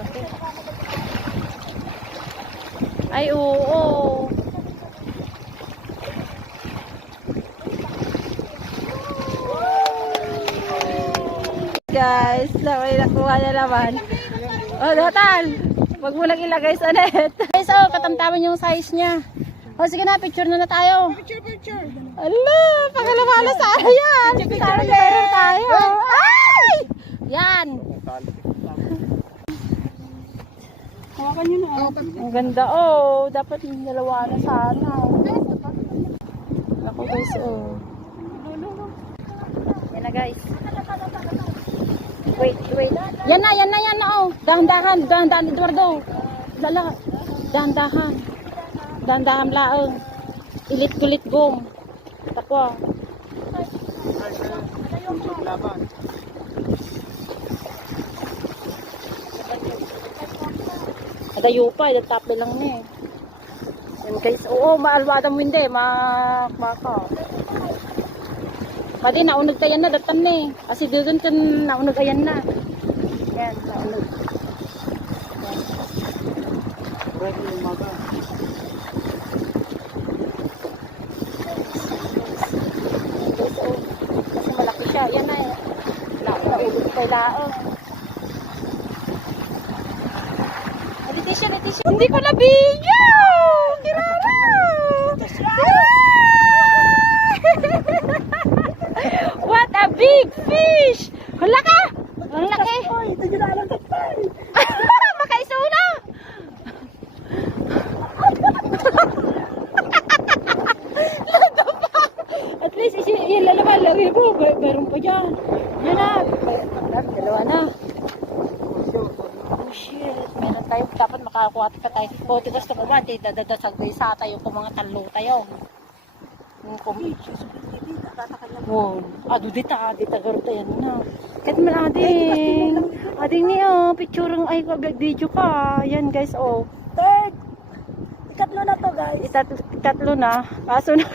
Laki. Ay, oo. Guys, nakuha na naman. Oh, Datan! Wag mo lang ilagay sa net. Guys, oh, katamtaman yung size niya. Oh, sige na, picture na tayo. Picture. Ala, pagkalamala sa yan. Sana meron tayo. Ay! Yan. Hawakan nyo na. Ang ganda, oh. Dapat yung dalawa na sana. Ako guys, oh. Yan na guys. Wait. Yan na, oh. Dahan-dahan, Eduardo. Dala, dahan-dahan. Dahan-dahan laang. Ilit-kulit gong. Takwa. Adayo pa, tape lang niya eh. Yan guys, oo, maalwada mo hindi, maka. Pati naunog tayo na, datan na eh. Kasi doon naunog ayan na. Yan, naunog. Kasi malaki siya, yan na eh. Naulog tayo laang. Leticia. Hindi ko na video! Kirara! What a big fish! Hala ka! Ang laki! Makaisuna! At least yung lalaman lagi ko. Meron pa dyan. Yan na. Dalawa na. Oh shit, meron tayo, dapat makakuha pa tayo. O, tigas na ba, dadasag tayo sa tayo kung mga talo tayo. Oh, dita garo tayo na. Kahit man ading niya, picture ang ay video ka. Yan guys, oh. Third. Ikatlo na to guys. Itatlo na. Kaso na.